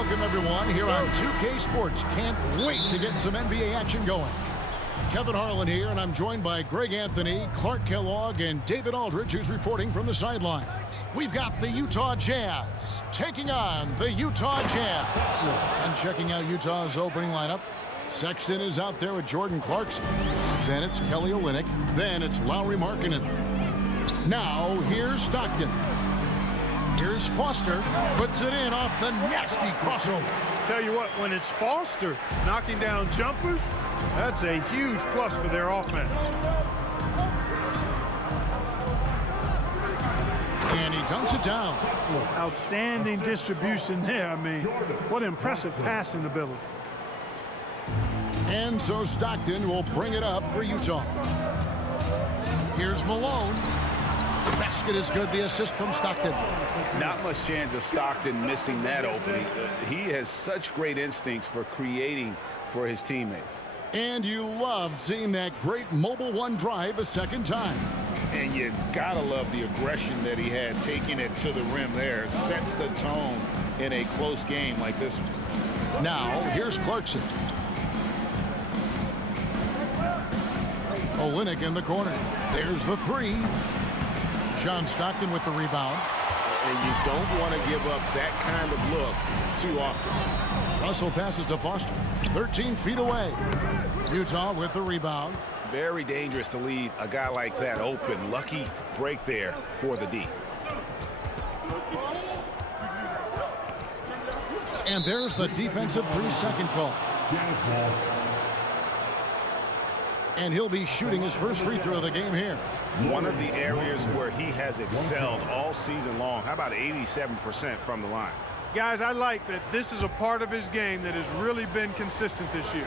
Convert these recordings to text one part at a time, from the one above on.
welcome everyone here on 2K Sports. Can't wait to get some NBA action going. Kevin Harlan here, and I'm joined by Greg Anthony, Clark Kellogg, and David Aldridge, who's reporting from the sidelines. We've got the Utah Jazz taking on the Utah Jazz. And checking out Utah's opening lineup, Sexton is out there with Jordan Clarkson. Then it's Kelly Olynyk. Then it's Lauri Markkanen. Now here's Stockton. Here's Foster, puts it in off the nasty crossover. Tell you what, when it's Foster knocking down jumpers, that's a huge plus for their offense. And he dunks it down. Outstanding distribution there. I mean, what impressive passing ability. And so Stockton will bring it up for Utah. Here's Malone. The basket is good. The assist from Stockton. Not much chance of Stockton missing that opening. He has such great instincts for creating for his teammates. And you love seeing that great mobile one drive a second time. And you gotta love the aggression that he had taking it to the rim there. Sets the tone in a close game like this one. Now, here's Clarkson. Olynyk in the corner. There's the three. John Stockton with the rebound. And you don't want to give up that kind of look too often. Russell passes to Foster. 13 feet away. Utah with the rebound. Very dangerous to leave a guy like that open. Lucky break there for the D. And there's the defensive 3-second call. And he'll be shooting his first free throw of the game here. One of the areas where he has excelled all season long. How about 87% from the line? Guys, I like that this is a part of his game that has really been consistent this year.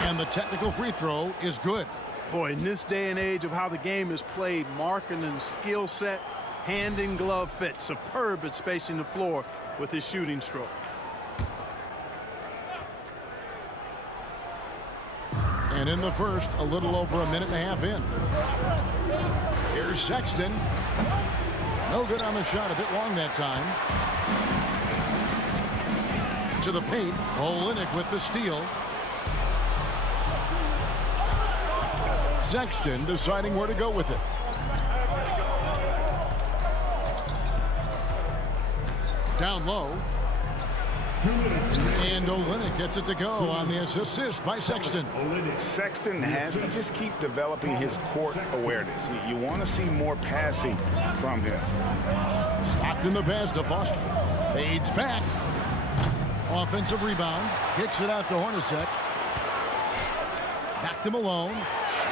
And the technical free throw is good. Boy, in this day and age of how the game is played, Markkanen's skill set, hand in glove fit, superb at spacing the floor with his shooting stroke. And in the first, a little over a minute and a half in. Here's Sexton. No good on the shot, a bit long that time. To the paint, Olynyk with the steal. Sexton deciding where to go with it. Down low. And Olynyk gets it to go on the assist by Sexton. Sexton has to just keep developing his court awareness. You want to see more passing from him. Stockton the pass to Foster. Fades back. Offensive rebound. Kicks it out to Hornacek. Back to Malone.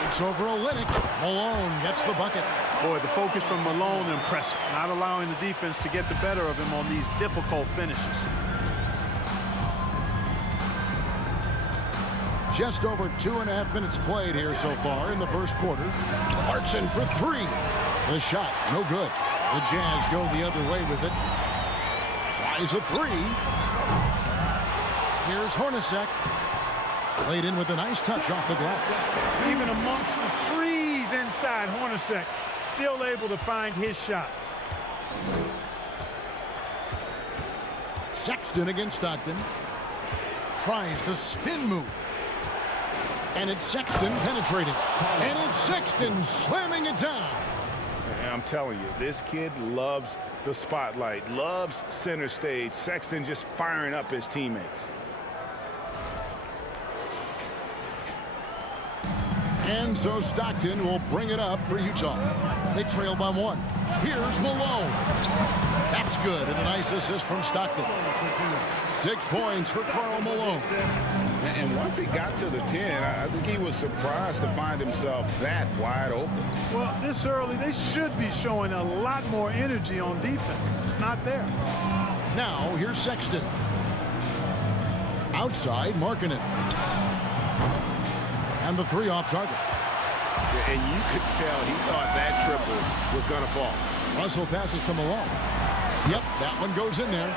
Shoots over Olynyk. Malone gets the bucket. Boy, the focus from Malone impressive. Not allowing the defense to get the better of him on these difficult finishes. Just over 2.5 minutes played here so far in the first quarter. Clarkson for three. The shot, no good. The Jazz go the other way with it. Tries a three. Here's Hornacek. Played in with a nice touch off the glass. Even amongst the trees inside, Hornacek still able to find his shot. Sexton against Stockton. Tries the spin move. And it's Sexton penetrating. And it's Sexton slamming it down. And I'm telling you, this kid loves the spotlight, loves center stage. Sexton just firing up his teammates. And so Stockton will bring it up for Utah. They trail by one. Here's Malone. That's good. And a nice assist from Stockton. 6 points for Karl Malone. And once he got to the 10, I think he was surprised to find himself that wide open. Well, this early, they should be showing a lot more energy on defense. It's not there. Now, here's Sexton. Outside, Markkanen. And the three off target. And you could tell he thought that triple was going to fall. Russell passes to Malone. Yep, that one goes in there.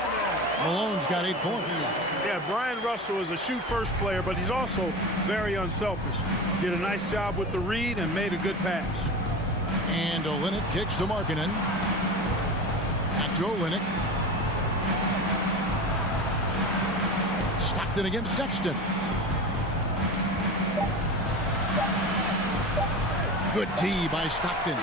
Malone's got 8 points. Yeah, Brian Russell is a shoot-first player, but he's also very unselfish. Did a nice job with the read and made a good pass. And Olynyk kicks to Markkanen. Back to Olynyk. Stockton against Sexton. Good D by Stockton.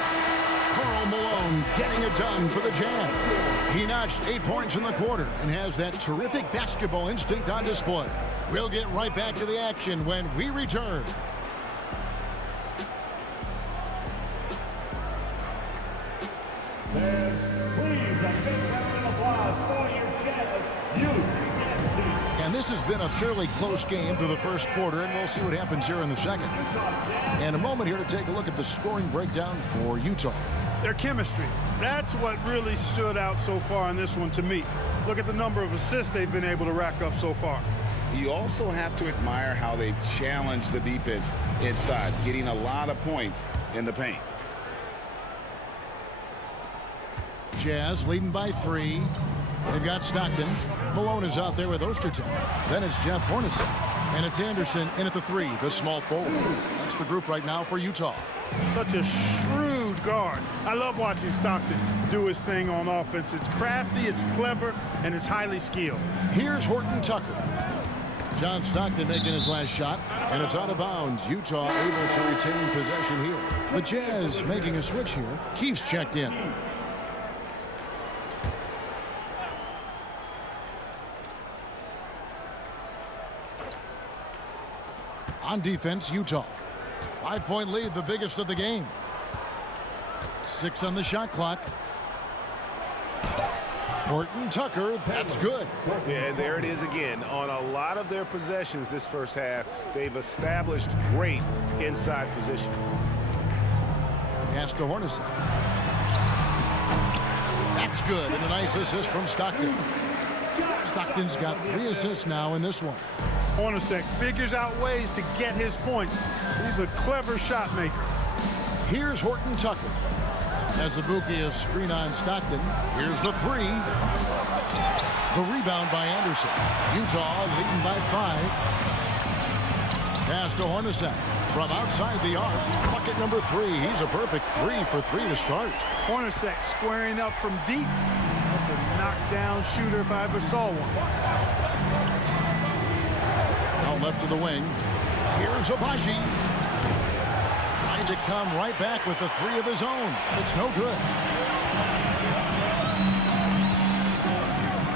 Karl Malone getting it done for the Jazz. He notched 8 points in the quarter and has that terrific basketball instinct on display. We'll get right back to the action when we return. And this has been a fairly close game through the first quarter, and we'll see what happens here in the second. And a moment here to take a look at the scoring breakdown for Utah. Their chemistry. That's what really stood out so far in this one to me. Look at the number of assists they've been able to rack up so far. You also have to admire how they've challenged the defense inside, getting a lot of points in the paint. Jazz leading by 3. They've got Stockton. Malone is out there with Ostertag. Then it's Jeff Hornacek. And it's Anderson in at the 3, the small forward. That's the group right now for Utah. Such a shrewd guard. I love watching Stockton do his thing on offense. It's crafty, it's clever, and it's highly skilled. Here's Horton Tucker. John Stockton making his last shot, and it's out of bounds. Utah able to retain possession here. The Jazz making a switch here. Keefe's checked in. On defense, Utah. 5-point lead, the biggest of the game. 6 on the shot clock. Horton Tucker, that's good. Yeah, and there it is again. On a lot of their possessions this first half, they've established great inside position. Pass to Hornacek. That's good, and a nice assist from Stockton. Stockton's got 3 assists now in this one. Hornacek figures out ways to get his point. He's a clever shot maker. Here's Horton Tucker. As Azubuike is screen on Stockton. Here's the 3. The rebound by Anderson. Utah leading by 5. Pass to Hornacek. From outside the arc. Bucket number 3. He's a perfect 3 for 3 to start. Hornacek squaring up from deep. That's a knockdown shooter if I ever saw one. Left of the wing. Here's Agbaji. Trying to come right back with the 3 of his own. It's no good.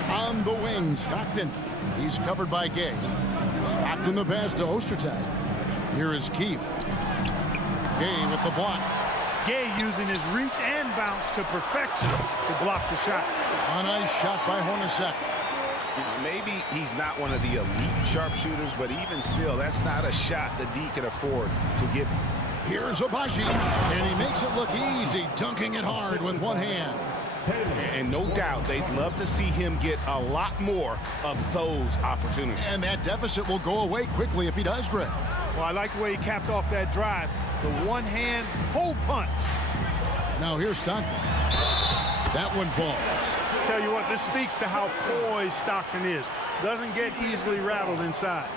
On the wing, Stockton. He's covered by Gay. Stockton the pass to Ostertag. Here is Keefe. Gay with the block. Gay using his reach and bounce to perfection to block the shot. A nice shot by Hornacek. Maybe he's not one of the elite sharpshooters, but even still, that's not a shot that D can afford to give him. Here's Agbaji, and he makes it look easy, dunking it hard with one hand. And no doubt they'd love to see him get a lot more of those opportunities. And that deficit will go away quickly if he does, Greg. Well, I like the way he capped off that drive. The one-hand hole punch. Now here's Stockton. That one falls. Tell you what, this speaks to how poised Stockton is. Doesn't get easily rattled inside.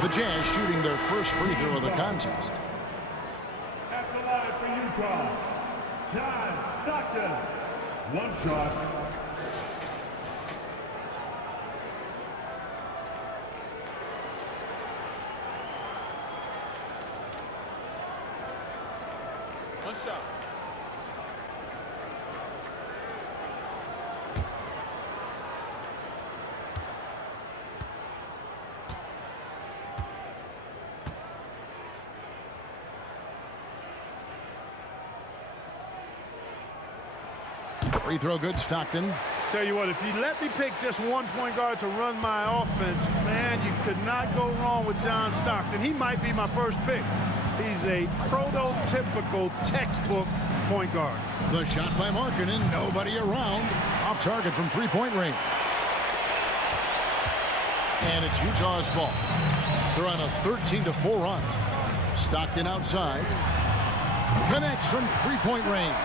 The Jazz shooting their first free throw of the contest. At the line for Utah, John Stockton. One shot. One shot. Free throw good, Stockton. Tell you what, if you let me pick just one point guard to run my offense, man, you could not go wrong with John Stockton. He might be my first pick. He's a prototypical textbook point guard. The shot by Markkanen, nobody around. Off target from three-point range. And it's Utah's ball. They're on a 13-4 run. Stockton outside. Connects from three-point range.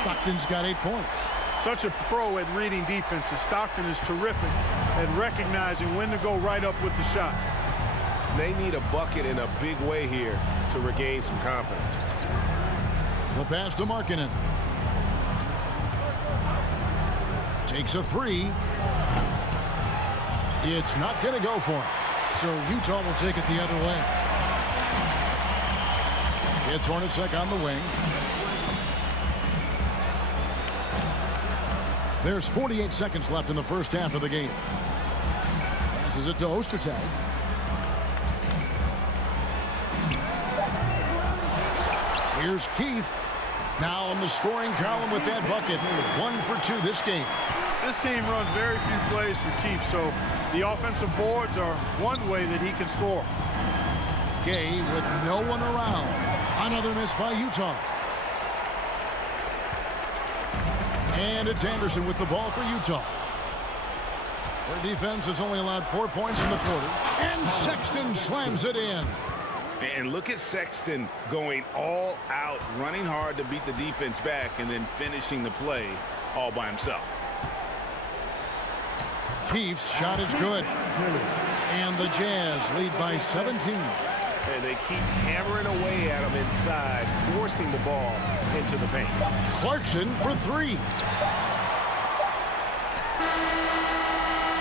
Stockton's got 8 points. Such a pro at reading defenses. Stockton is terrific at recognizing when to go right up with the shot. They need a bucket in a big way here to regain some confidence. The pass to Markkanen. Takes a three. It's not going to go for him. So Utah will take it the other way. It's Hornacek on the wing. There's 48 seconds left in the first half of the game. Passes it to Ostertag. Here's Keith. Now in the scoring column with that bucket. 1 for 2 this game. This team runs very few plays for Keith, so the offensive boards are one way that he can score. Gay with no one around. Another miss by Utah. And it's Anderson with the ball for Utah. Their defense has only allowed 4 points in the quarter. And Sexton slams it in. And look at Sexton going all out, running hard to beat the defense back, and then finishing the play all by himself. Keith's shot is good. And the Jazz lead by 17. And they keep hammering away at him inside, forcing the ball into the paint. Clarkson for 3.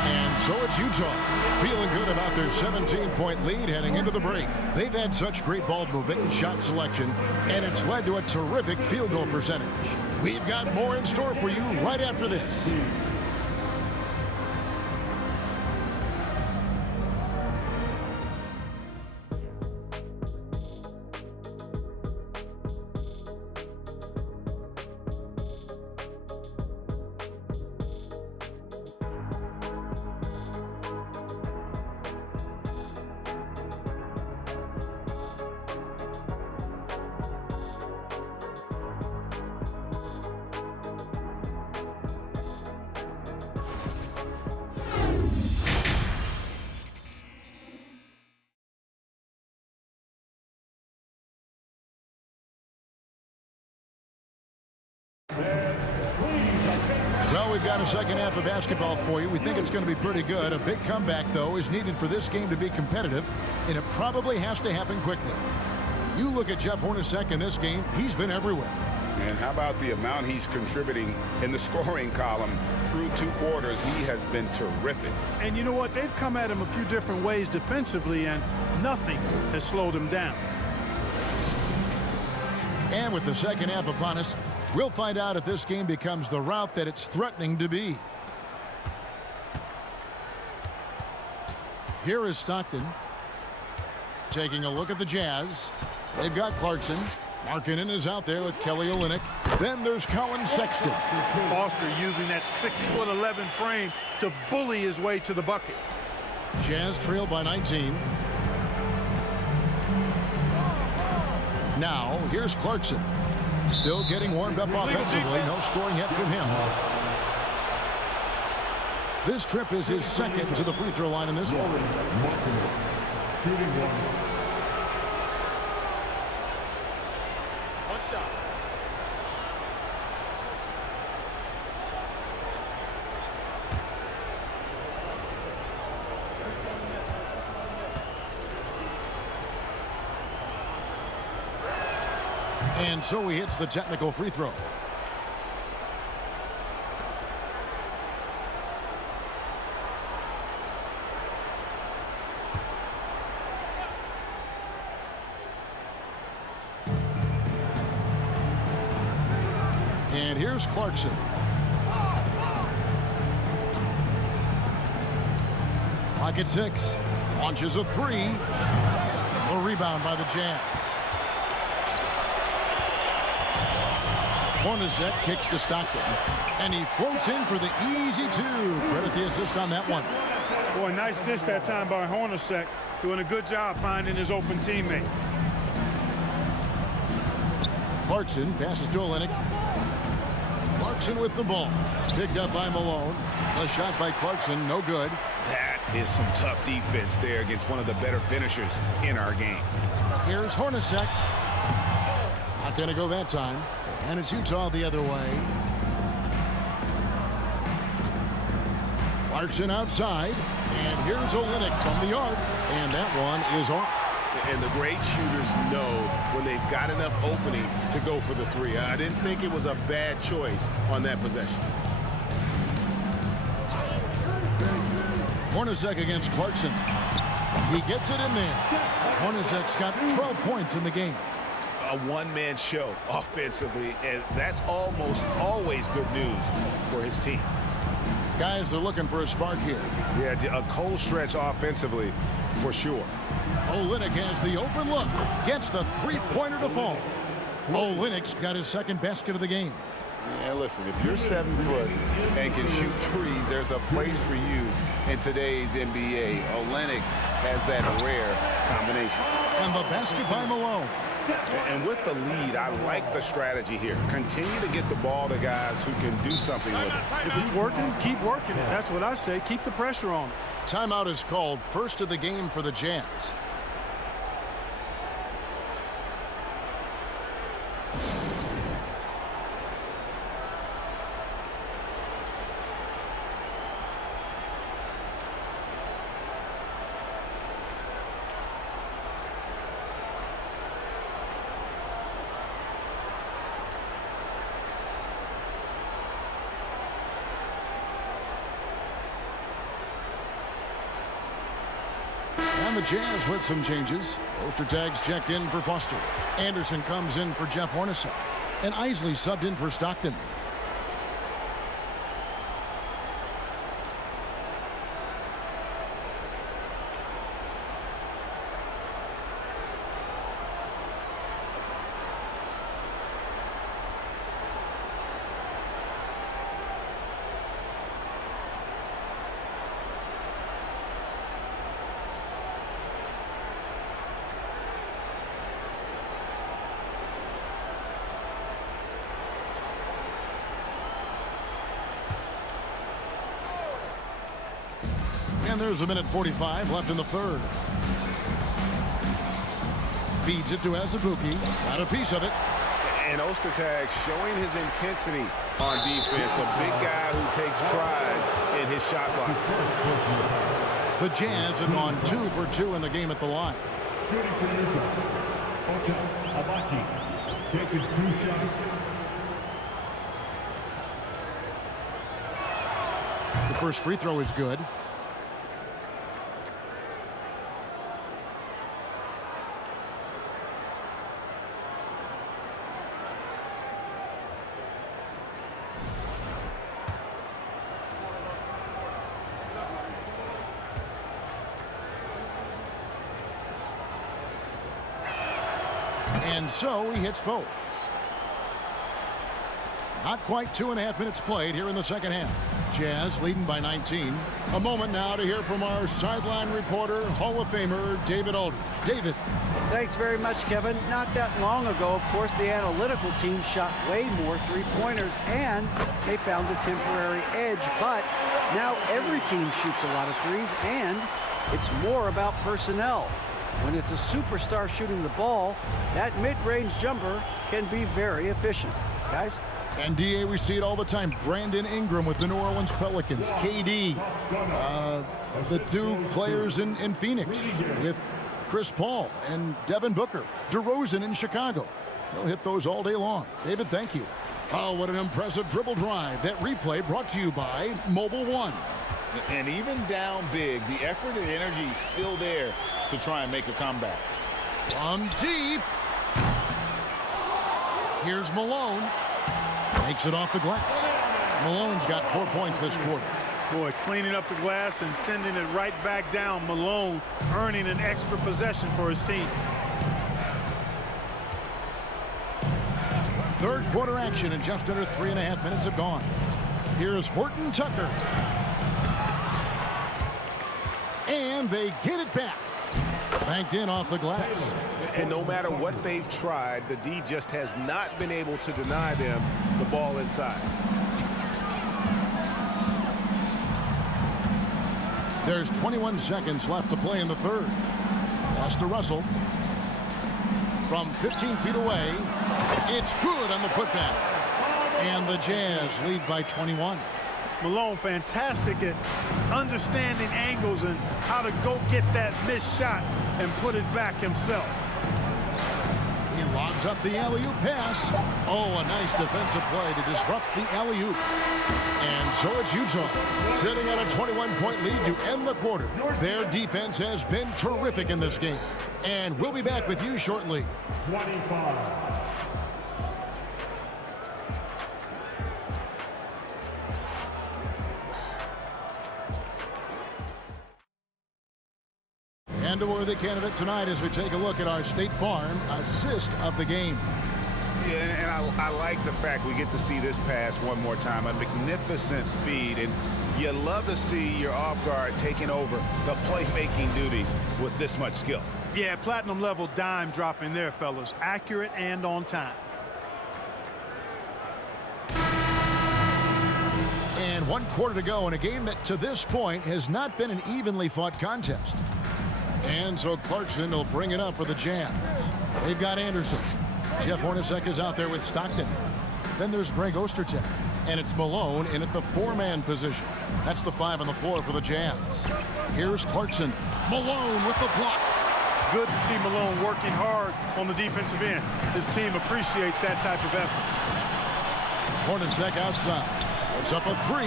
And so it's Utah feeling good about their 17-point lead heading into the break. They've had such great ball movement and shot selection, and it's led to a terrific field goal percentage. We've got more in store for you right after this. Well, we've got a second half of basketball for you. We think it's going to be pretty good. A big comeback, though, is needed for this game to be competitive, and it probably has to happen quickly. You look at Jeff Hornacek in this game, he's been everywhere. And how about the amount he's contributing in the scoring column through 2 quarters? He has been terrific. And you know what? They've come at him a few different ways defensively, and nothing has slowed him down. And with the second half upon us, we'll find out if this game becomes the route that it's threatening to be. Here is Stockton. Taking a look at the Jazz. They've got Clarkson. Markkanen is out there with Kelly Olynyk. Then there's Colin Sexton. Foster using that 6'11" frame to bully his way to the bucket. Jazz trail by 19. Now, here's Clarkson. Still getting warmed up offensively. No scoring yet from him. This trip is his second to the free throw line in this one. One shot. And so he hits the technical free throw. And here's Clarkson. Pocket 6. Launches a 3. A rebound by the Jazz. Hornacek kicks to Stockton. And he floats in for the easy 2. Credit the assist on that one. Boy, nice dish that time by Hornacek. Doing a good job finding his open teammate. Clarkson passes to Olynyk. Clarkson with the ball. Picked up by Malone. The shot by Clarkson, no good. That is some tough defense there against one of the better finishers in our game. Here's Hornacek. Not going to go that time. And it's Utah the other way. Clarkson outside. And here's Olynyk from the arc. And that one is off. And the great shooters know when they've got enough opening to go for the three. I didn't think it was a bad choice on that possession. Hornacek against Clarkson. He gets it in there. Hornacek's got 12 points in the game. A one-man show offensively, and that's almost always good news for his team. Guys are looking for a spark here. Yeah, a cold stretch offensively for sure. Olynyk has the open look. Gets the three-pointer to fall. Olynyk's got his second basket of the game. Yeah, listen, if you're 7 foot and can shoot threes, there's a place for you in today's NBA. Olynyk has that rare combination. And the basket by Malone. And with the lead, I like the strategy here. Continue to get the ball to guys who can do something with it. If it's working, keep working it. That's what I say. Keep the pressure on. Timeout is called, first of the game for the Jazz. And the Jazz with some changes. Ostertag's checked in for Foster. Anderson comes in for Jeff Hornacek. And Isley subbed in for Stockton. And there's a minute 45 left in the third. Feeds it to Azubuike. Got a piece of it. And Ostertag showing his intensity on defense. A big guy who takes pride in his shot block. The Jazz have gone 2 for 2 in the game at the line. Shooting for Utah. Ochai Agbaji taking 2 shots. The first free throw is good. And so he hits both. Not quite 2.5 minutes played here in the second half. Jazz leading by 19. A moment now to hear from our sideline reporter, Hall of Famer David Aldridge. David. Thanks very much, Kevin. Not that long ago, of course, the analytical team shot way more three-pointers, and they found a temporary edge. But now every team shoots a lot of threes, and it's more about personnel. When it's a superstar shooting the ball, that mid-range jumper can be very efficient. Guys? And DA, we see it all the time. Brandon Ingram with the New Orleans Pelicans. KD, the 2 players in Phoenix with Chris Paul and Devin Booker. DeRozan in Chicago. They'll hit those all day long. David, thank you. Oh, what an impressive dribble drive. That replay brought to you by Mobile One. And even down big, the effort and energy is still there to try and make a comeback. From deep. Here's Malone. Makes it off the glass. Malone's got 4 points this quarter. Boy, cleaning up the glass and sending it right back down. Malone earning an extra possession for his team. Third quarter action, and just under 3.5 minutes have gone. Here's Horton Tucker. And they get it back. Banked in off the glass. And no matter what they've tried, the D just has not been able to deny them the ball inside. There's 21 seconds left to play in the third. Pass to Russell. From 15 feet away. It's good on the putback. And the Jazz lead by 21. Malone, fantastic at understanding angles and how to go get that missed shot and put it back himself. He lobs up the alley-oop pass. Oh, a nice defensive play to disrupt the alley-oop. And so it's Utah sitting on a 21-point lead to end the quarter. Their defense has been terrific in this game. And we'll be back with you shortly. 25. And a worthy candidate tonight as we take a look at our State Farm assist of the game. Yeah, and I like the fact we get to see this pass one more time. A magnificent feed, and you love to see your off guard taking over the playmaking duties with this much skill. Yeah, platinum level dime dropping there, fellas. Accurate and on time. And 1 quarter to go in a game that to this point has not been an evenly fought contest. And so Clarkson will bring it up for the Jazz. They've got Anderson. Jeff Hornacek is out there with Stockton. Then there's Greg Ostertag. And it's Malone in at the 4-man position. That's the 5 on the floor for the Jazz. Here's Clarkson. Malone with the block. Good to see Malone working hard on the defensive end. His team appreciates that type of effort. Hornacek outside. Puts up a 3.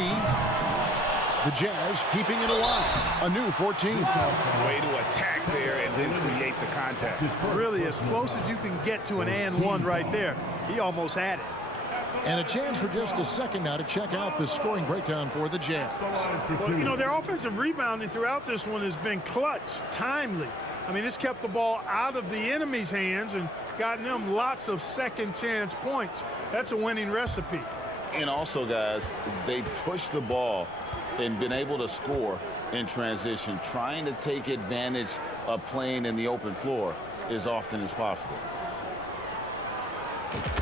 The Jazz keeping it alive. A new 14. Way to attack there and then create the contact. Really as close as you can get to an and one right there. He almost had it. And a chance for just a second now to check out the scoring breakdown for the Jazz. Well, you know, their offensive rebounding throughout this one has been clutch, timely. I mean, it's kept the ball out of the enemy's hands and gotten them lots of second chance points. That's a winning recipe. And also, guys, they push the ball and been able to score in transition, trying to take advantage of playing in the open floor as often as possible.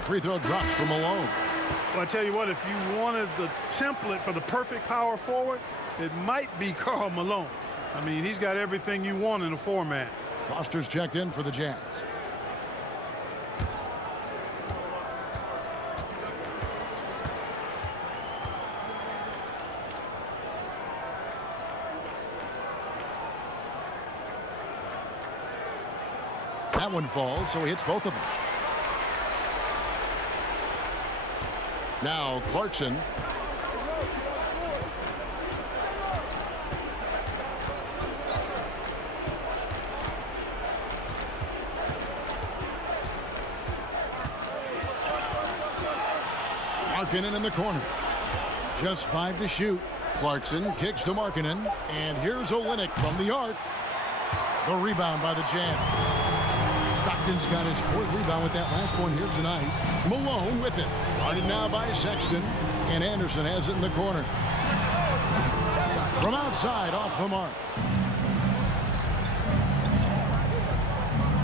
Free throw drops from Malone. Well, I tell you what, if you wanted the template for the perfect power forward, it might be Karl Malone. I mean, he's got everything you want in a 4-man. Foster's checked in for the Jazz. That one falls, so he hits both of them. Now Clarkson. Markkanen in the corner. Just 5 to shoot. Clarkson kicks to Markkanen. And here's Olynyk from the arc. The rebound by the Jazz. Stockton's got his 4th rebound with that last one here tonight. Malone with it. Guarded now by Sexton. And Anderson has it in the corner. From outside, off the mark.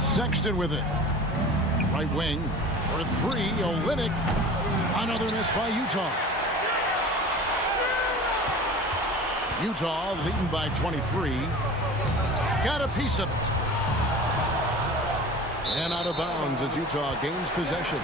Sexton with it. Right wing for 3. Olynyk. Another miss by Utah. Utah leading by 23. Got a piece of it. And out of bounds as Utah gains possession.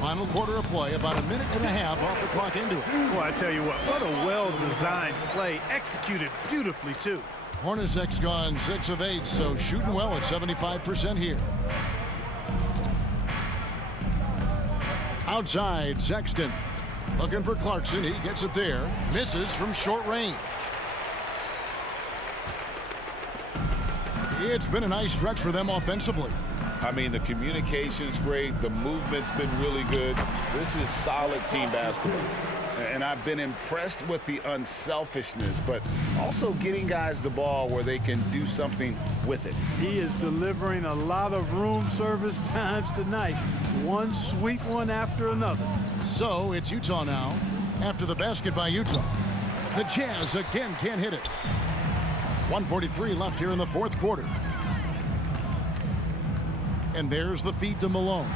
Final quarter of play, about a minute and a half off the clock into it. Well, I tell you what a well-designed play, executed beautifully, too. Hornacek's gone 6 of 8, so shooting well at 75% here. Outside, Sexton. Looking for Clarkson. He gets it there. Misses from short range. It's been a nice stretch for them offensively. I mean, the communication's great. The movement's been really good. This is solid team basketball. And I've been impressed with the unselfishness, but also getting guys the ball where they can do something with it. He is delivering a lot of room service times tonight. One sweet one after another. So it's Utah now. After the basket by Utah, the Jazz again can't hit it. 1:43 left here in the 4th quarter. And there's the feed to Malone.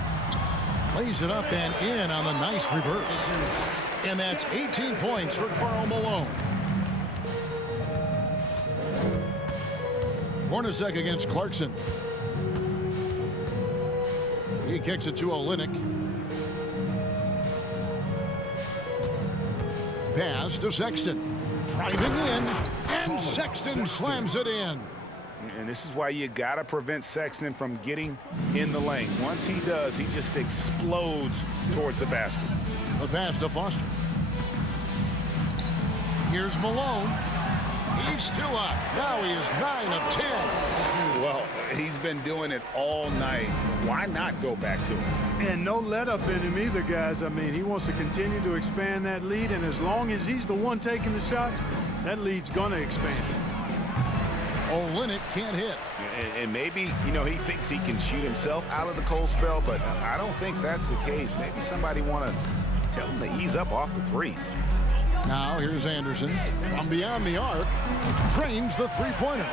Lays it up and in on the nice reverse. And that's 18 points for Karl Malone. Hornacek against Clarkson. He kicks it to Olynyk. Pass to Sexton. Driving in, and Sexton slams it in. And this is why you got to prevent Sexton from getting in the lane. Once he does, he just explodes towards the basket. The pass to Foster. Here's Malone. He's still up. Now he is 9 of 10. Well, he's been doing it all night. Why not go back to him? And no let up in him either, guys. I mean, he wants to continue to expand that lead, and as long as he's the one taking the shots, that lead's going to expand. Olynyk can't hit. And maybe, you know, he thinks he can shoot himself out of the cold spell, but I don't think that's the case. Maybe somebody want to tell him to ease up off the threes. Now here's Anderson from beyond the arc. Drains the three-pointer.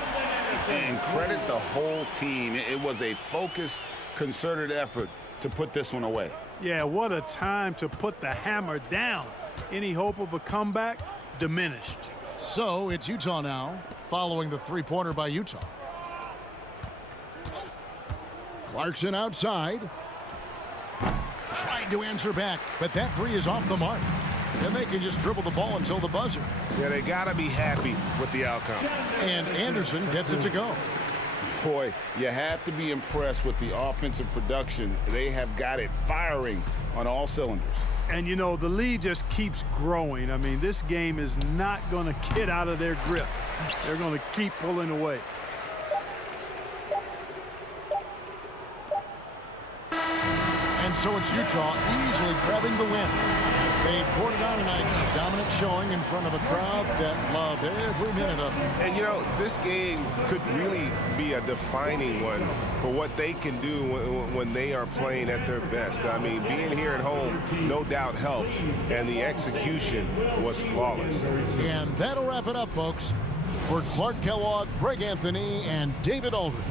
And credit the whole team. It was a focused, concerted effort to put this one away. Yeah, what a time to put the hammer down. Any hope of a comeback diminished. So it's Utah now, following the three-pointer by Utah. Clarkson outside. Trying to answer back, but that three is off the mark. Then they can just dribble the ball until the buzzer. Yeah, they got to be happy with the outcome. And Anderson gets it to go. Boy, you have to be impressed with the offensive production. They have got it firing on all cylinders. And, you know, the lead just keeps growing. I mean, this game is not going to get out of their grip. They're going to keep pulling away. And so it's Utah easily grabbing the win. They poured it on tonight, a dominant showing in front of a crowd that loved every minute of it. And, you know, this game could really be a defining one for what they can do when they are playing at their best. I mean, being here at home no doubt helps, and the execution was flawless. And that'll wrap it up, folks. For Clark Kellogg, Greg Anthony, and David Aldridge,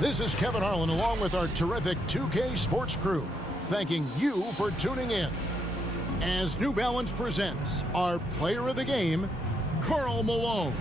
this is Kevin Harlan along with our terrific 2K Sports crew, thanking you for tuning in. As New Balance presents our player of the game, Karl Malone.